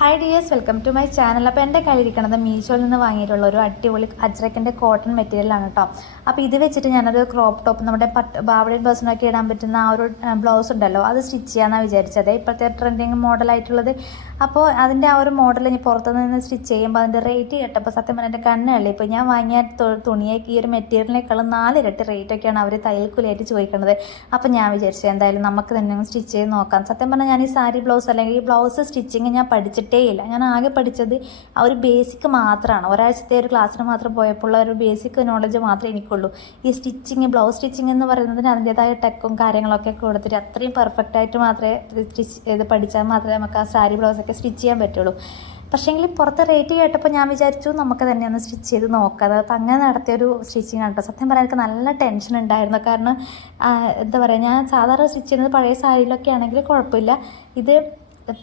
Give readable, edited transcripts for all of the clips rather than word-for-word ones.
Hi dears, welcome to my channel. അപ്പോൾ എൻ്റെ കയ്യിലിരിക്കുന്നത് മീഷോയിൽ നിന്ന് വാങ്ങിയിട്ടുള്ള ഒരു അടിപൊളി അജ്രക്കിൻ്റെ കോട്ടൺ മെറ്റീരിയലാണ് കേട്ടോ. അപ്പോൾ ഇത് വെച്ചിട്ട് ഞാനൊരു ക്രോപ്പ് ടോപ്പ്, നമ്മുടെ ബാവളിൻ പേഴ്സണൊക്കെ ഇടാൻ പറ്റുന്ന ആ ഒരു ബ്ലൗസ് ഉണ്ടല്ലോ, അത് സ്റ്റിച്ച് ചെയ്യാമെന്നാണ് വിചാരിച്ചത്. ഇപ്പോഴത്തെ ട്രെൻഡിങ് മോഡലായിട്ടുള്ളത്. അപ്പോൾ അതിൻ്റെ ആ ഒരു മോഡൽ ഇനി പുറത്തുനിന്ന് സ്റ്റിച്ച് ചെയ്യുമ്പോൾ അതിൻ്റെ റേറ്റ് കേട്ടപ്പോൾ സത്യം പറഞ്ഞാൽ എൻ്റെ കണ്ണുകളി. ഇപ്പോൾ ഞാൻ വാങ്ങിയ തുണിയേക്ക് ഈ ഒരു മെറ്റീരിയലിനേക്കാളും 4 ഇരട്ടി റേറ്റൊക്കെയാണ് അവർ തയ്യൽക്കൂലിയായിട്ട് ചോദിക്കുന്നത്. അപ്പോൾ ഞാൻ വിചാരിച്ചു എന്തായാലും നമുക്ക് തന്നെ സ്റ്റിച്ച് ചെയ്ത് നോക്കാം. സത്യം പറഞ്ഞാൽ ഞാൻ ഈ സാരി ബ്ലൗസ് അല്ലെങ്കിൽ ഈ ബ്ലൗസ് സ്റ്റിച്ചിങ് ഞാൻ പഠിച്ചിട്ടേ ഇല്ല. ഞാൻ ആകെ പഠിച്ചത് ആ ഒരു ബേസിക് മാത്രമാണ്. ഒരാഴ്ചത്തെ ഒരു ക്ലാസ്സിന് മാത്രം പോയപ്പോൾ ഒരു ബേസിക് നോളജ് മാത്രമേ എനിക്കുള്ളൂ. ഈ സ്റ്റിച്ചിങ്, ബ്ലൗസ് സ്റ്റിച്ചിങ് എന്ന് പറയുന്നതിന് അതിൻ്റേതായ ടെക്കും കാര്യങ്ങളൊക്കെ കൊടുത്തിട്ട് അത്രയും പെർഫെക്റ്റ് ആയിട്ട് മാത്രമേ സ്റ്റിച്ച് ചെയ്ത് പഠിച്ചാൽ മാത്രമേ നമുക്ക് ആ സാരി ബ്ലൗസൊക്കെ സ്റ്റിച്ച് ചെയ്യാൻ പറ്റുള്ളൂ. പക്ഷേങ്കിൽ പുറത്തെ റേറ്റ് കേട്ടപ്പോൾ ഞാൻ വിചാരിച്ചു നമുക്ക് തന്നെ ഒന്ന് സ്റ്റിച്ച് ചെയ്ത് നോക്കാം. അത് അങ്ങനെ നടത്തിയൊരു സ്റ്റിച്ചിങ് ആണ് കേട്ടോ. സത്യം പറയാൻ എനിക്ക് നല്ല ടെൻഷൻ ഉണ്ടായിരുന്നു. കാരണം എന്താ പറയുക, ഞാൻ സാധാരണ സ്റ്റിച്ച് ചെയ്യുന്നത് പഴയ സാരിയിലൊക്കെ ആണെങ്കിൽ കുഴപ്പമില്ല. ഇത്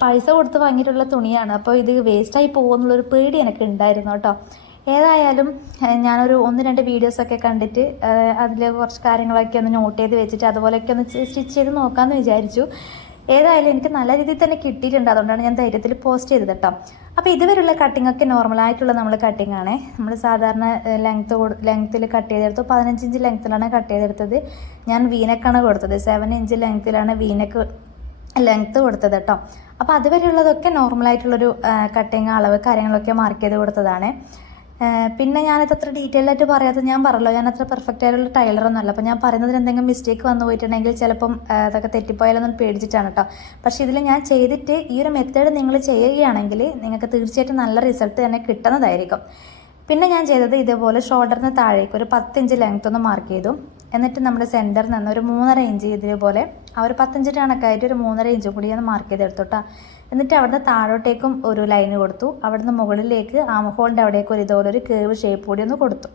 പൈസ കൊടുത്ത് വാങ്ങിയിട്ടുള്ള തുണിയാണ്. അപ്പോൾ ഇത് വേസ്റ്റായി പോകുമെന്നുള്ളൊരു പേടി എനിക്ക് ഉണ്ടായിരുന്നു കേട്ടോ. ഏതായാലും ഞാനൊരു 1-2 വീഡിയോസൊക്കെ കണ്ടിട്ട് അതിൽ കുറച്ച് കാര്യങ്ങളൊക്കെ ഒന്ന് നോട്ട് ചെയ്ത് വെച്ചിട്ട് അതുപോലെയൊക്കെ ഒന്ന് സ്റ്റിച്ച് ചെയ്ത് നോക്കാമെന്ന് വിചാരിച്ചു. ഏതായാലും എനിക്ക് നല്ല രീതിയിൽ തന്നെ കിട്ടിയിട്ടുണ്ട്. അതുകൊണ്ടാണ് ഞാൻ ധൈര്യത്തിൽ പോസ്റ്റ് ചെയ്തത് കേട്ടോ. അപ്പോൾ ഇതുവരെയുള്ള കട്ടിങ്ങൊക്കെ നോർമലായിട്ടുള്ള നമ്മൾ കട്ടിങ്ങാണ്. നമ്മൾ സാധാരണ ലെങ്ത്തിൽ കട്ട് ചെയ്തെടുത്തു. 15 ഇഞ്ച് ലെങ്ത്തിലാണ് കട്ട് ചെയ്തെടുത്തത്. ഞാൻ വീനക്കാണ് കൊടുത്തത്. 7 ഇഞ്ച് ലെങ്ത്തിലാണ് വീനക്ക് ലെങ്ത്ത് കൊടുത്തത് കേട്ടോ. അപ്പോൾ അതുവരെയുള്ളതൊക്കെ നോർമലായിട്ടുള്ളൊരു കട്ടിങ് അളവ് കാര്യങ്ങളൊക്കെ മാർക്ക് ചെയ്ത് കൊടുത്തതാണ്. പിന്നെ ഞാനിത് അത്ര ഡീറ്റെയിൽ ആയിട്ട് പറയാത്തത് ഞാൻ പറഞ്ഞല്ലോ, ഞാൻ അത്ര പെർഫെക്റ്റ് ആയിട്ടുള്ള ടൈലറൊന്നും അല്ല. അപ്പോൾ ഞാൻ പറയുന്നതിന് എന്തെങ്കിലും മിസ്റ്റേക്ക് വന്നു പോയിട്ടുണ്ടെങ്കിൽ ചിലപ്പം അതൊക്കെ തെറ്റിപ്പോയാലൊന്നും പേടിച്ചിട്ടാണ് കേട്ടോ. പക്ഷേ ഇതിൽ ഞാൻ ചെയ്തിട്ട് ഈ ഒരു മെത്തേഡ് നിങ്ങൾ ചെയ്യുകയാണെങ്കിൽ നിങ്ങൾക്ക് തീർച്ചയായിട്ടും നല്ല റിസൾട്ട് തന്നെ കിട്ടുന്നതായിരിക്കും. പിന്നെ ഞാൻ ചെയ്തത് ഇതേപോലെ ഷോൾഡറിന് താഴേക്ക് ഒരു 10 ഇഞ്ച് ലെങ്ത് ഒന്ന് മാർക്ക് ചെയ്തു. എന്നിട്ട് നമ്മുടെ സെൻറ്ററിൽ നിന്ന് ഒരു 3.5 ഇഞ്ച് ഇതേപോലെ ആ ഒരു 10 ഇഞ്ചിൻ്റെ കണക്കായിട്ട് ഒരു 3.5 ഇഞ്ച് കൂടി ഞാൻ മാർക്ക് ചെയ്തെടുത്തു കേട്ടോ. എന്നിട്ട് അവിടുന്ന് താഴോട്ടേക്കും ഒരു ലൈന് കൊടുത്തു. അവിടുന്ന് മുകളിലേക്ക് ആം ഹോളിൻ്റെ അവിടേക്ക് ഇതുപോലെ ഒരു കേവ് ഷേപ്പ് കൂടി ഒന്ന് കൊടുത്തു.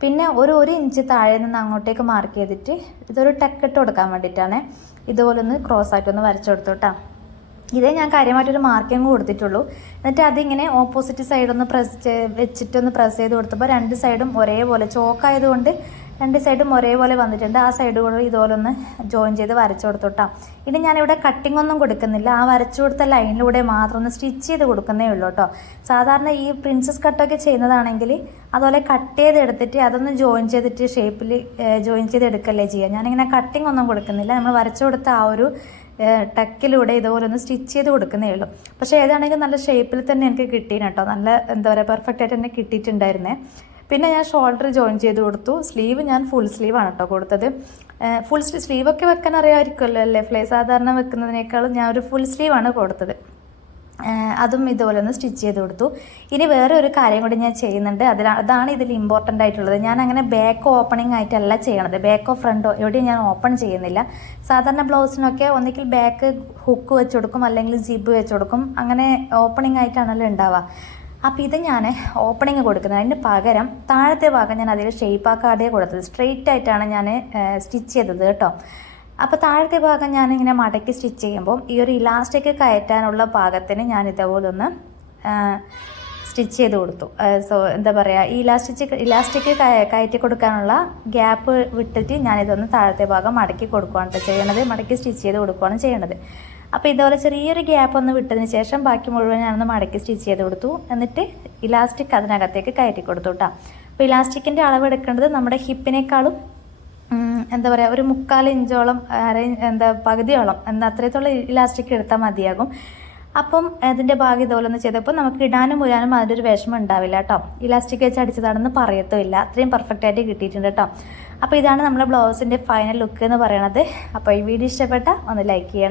പിന്നെ ഒരു ഇഞ്ച് താഴെ നിന്ന് അങ്ങോട്ടേക്ക് മാർക്ക് ചെയ്തിട്ട് ഇതൊരു ടക്കിട്ട് കൊടുക്കാൻ വേണ്ടിയിട്ടാണ് ഇതുപോലെ ഒന്ന് ക്രോസ് ആയിട്ടൊന്ന് വരച്ചു കൊടുത്തു കേട്ടോ. ഇതേ ഞാൻ കാര്യമായിട്ടൊരു മാർക്കിങ് കൊടുത്തിട്ടുള്ളൂ. എന്നിട്ട് അതിങ്ങനെ ഓപ്പോസിറ്റ് സൈഡൊന്ന് വെച്ചിട്ടൊന്ന് പ്രസ് ചെയ്ത് കൊടുത്തപ്പോൾ 2 സൈഡും ഒരേപോലെ ചോക്കായതുകൊണ്ട് 2 സൈഡും ഒരേപോലെ വന്നിട്ടുണ്ട്. ആ സൈഡ് കൂടെ ഇതുപോലെ ഒന്ന് ജോയിൻ ചെയ്ത് വരച്ചു കൊടുത്തു കേട്ടോ. ഇനി ഞാനിവിടെ കട്ടിംഗ് ഒന്നും കൊടുക്കുന്നില്ല. ആ വരച്ചു കൊടുത്ത ലൈനിലൂടെ മാത്രം ഒന്ന് സ്റ്റിച്ച് ചെയ്ത് കൊടുക്കുന്നേ ഉള്ളൂ കേട്ടോ. സാധാരണ ഈ പ്രിൻസസ് കട്ടൊക്കെ ചെയ്യുന്നതാണെങ്കിൽ അതുപോലെ കട്ട് ചെയ്തെടുത്തിട്ട് അതൊന്ന് ജോയിൻ ചെയ്തിട്ട് ഷേപ്പിൽ ജോയിൻ ചെയ്തെടുക്കല്ലേ ചെയ്യുക. ഞാനിങ്ങനെ കട്ടിംഗ് ഒന്നും കൊടുക്കുന്നില്ല. നമ്മൾ വരച്ചു കൊടുത്ത ആ ഒരു ടക്കിലൂടെ ഇതുപോലെ ഒന്ന് സ്റ്റിച്ച് ചെയ്ത് കൊടുക്കുന്നേ ഉള്ളൂ. പക്ഷേ ഏതാണെങ്കിൽ നല്ല ഷേപ്പിൽ തന്നെ എനിക്ക് കിട്ടീന് കേട്ടോ. നല്ല എന്താ പറയുക, പെർഫെക്റ്റ് ആയിട്ട് തന്നെ കിട്ടിയിട്ടുണ്ടായിരുന്നേ. പിന്നെ ഞാൻ ഷോൾഡർ ജോയിൻ ചെയ്ത് കൊടുത്തു. സ്ലീവ് ഞാൻ ഫുൾ സ്ലീവാണ് കേട്ടോ കൊടുത്തത്. ഫുൾ സ്ലീവൊക്കെ വെക്കാൻ അറിയാമായിരിക്കുമല്ലോ അല്ലേ, സാധാരണ വെക്കുന്നതിനേക്കാളും ഞാൻ ഒരു ഫുൾ സ്ലീവാണ് കൊടുത്തത്. അതും ഇതുപോലെ ഒന്ന് സ്റ്റിച്ച് ചെയ്ത് കൊടുത്തു. ഇനി വേറെ ഒരു കാര്യം കൂടി ഞാൻ ചെയ്യുന്നുണ്ട്. അതാണ് ഇതിൽ ഇമ്പോർട്ടൻ്റ് ആയിട്ടുള്ളത്. ഞാൻ അങ്ങനെ ബാക്ക് ഓപ്പണിംഗ് ആയിട്ടല്ല ചെയ്യണത്. ബാക്കോ ഫ്രണ്ടോ എവിടെയും ഞാൻ ഓപ്പൺ ചെയ്യുന്നില്ല. സാധാരണ ബ്ലൗസിനൊക്കെ ഒന്നുകിൽ ബാക്ക് ഹുക്ക് വെച്ച് കൊടുക്കും, അല്ലെങ്കിൽ സിബ് വെച്ച് കൊടുക്കും. അങ്ങനെ ഓപ്പണിംഗ് ആയിട്ടാണല്ലോ ഉണ്ടാവുക. അപ്പോൾ ഇത് ഞാൻ ഓപ്പണിങ് കൊടുക്കുന്നത്. അതിന് പകരം താഴത്തെ ഭാഗം ഞാൻ അതിൽ ഷേപ്പാക്കാതെ കൊടുത്തത്. സ്ട്രെയിറ്റ് ആയിട്ടാണ് ഞാൻ സ്റ്റിച്ച് ചെയ്തത് കേട്ടോ. അപ്പോൾ താഴത്തെ ഭാഗം ഞാനിങ്ങനെ മടക്കി സ്റ്റിച്ച് ചെയ്യുമ്പോൾ ഈ ഒരു ഇലാസ്റ്റിക് കയറ്റാനുള്ള പാകത്തിന് ഞാൻ ഇതേപോലെ ഒന്ന് സ്റ്റിച്ച് ചെയ്ത് കൊടുത്തു. എന്താ പറയുക, ഈ ഇലാസ്റ്റിക് കയറ്റി കൊടുക്കാനുള്ള ഗ്യാപ്പ് വിട്ടിട്ട് ഞാനിതൊന്ന് താഴത്തെ ഭാഗം മടക്കി കൊടുക്കുകയാണ് ചെയ്യണത്. മടക്കി സ്റ്റിച്ച് ചെയ്ത് കൊടുക്കുകയാണ് ചെയ്യണത്. അപ്പോൾ ഇതുപോലെ ചെറിയൊരു ഗ്യാപ്പ് ഒന്ന് വിട്ടതിന് ശേഷം ബാക്കി മുഴുവൻ ഞാനൊന്ന് മടക്കി സ്റ്റിച്ച് ചെയ്ത് കൊടുത്തു. എന്നിട്ട് ഇലാസ്റ്റിക് അതിനകത്തേക്ക് കയറ്റി കൊടുത്തു കേട്ടോ. അപ്പോൾ ഇലാസ്റ്റിക്കിൻ്റെ അളവ് എടുക്കേണ്ടത് നമ്മുടെ ഹിപ്പിനേക്കാളും എന്താ പറയുക ഒരു 3/4 ഇഞ്ചോളം പകുതിയോളം അത്രത്തോളം ഇലാസ്റ്റിക് എടുത്താൽ മതിയാകും. അപ്പം അതിൻ്റെ ഭാഗം ഇതുപോലെ ഒന്ന് ചെയ്തപ്പോൾ നമുക്ക് ഇടാനും ഉരാനും അതിൻ്റെ ഒരു വിഷമം ഉണ്ടാവില്ല കേട്ടോ. ഇലാസ്റ്റിക് വെച്ച് അടിച്ചതാണെന്ന് പറയത്തുമില്ല. അത്രയും പെർഫെക്റ്റ് ആയിട്ട് കിട്ടിയിട്ടുണ്ട് കേട്ടോ. അപ്പോൾ ഇതാണ് നമ്മുടെ ബ്ലൗസിൻ്റെ ഫൈനൽ ലുക്ക് എന്ന് പറയണത്. അപ്പോൾ ഈ വീഡിയോ ഇഷ്ടപ്പെട്ട ഒന്ന് ലൈക്ക് ചെയ്യണേ.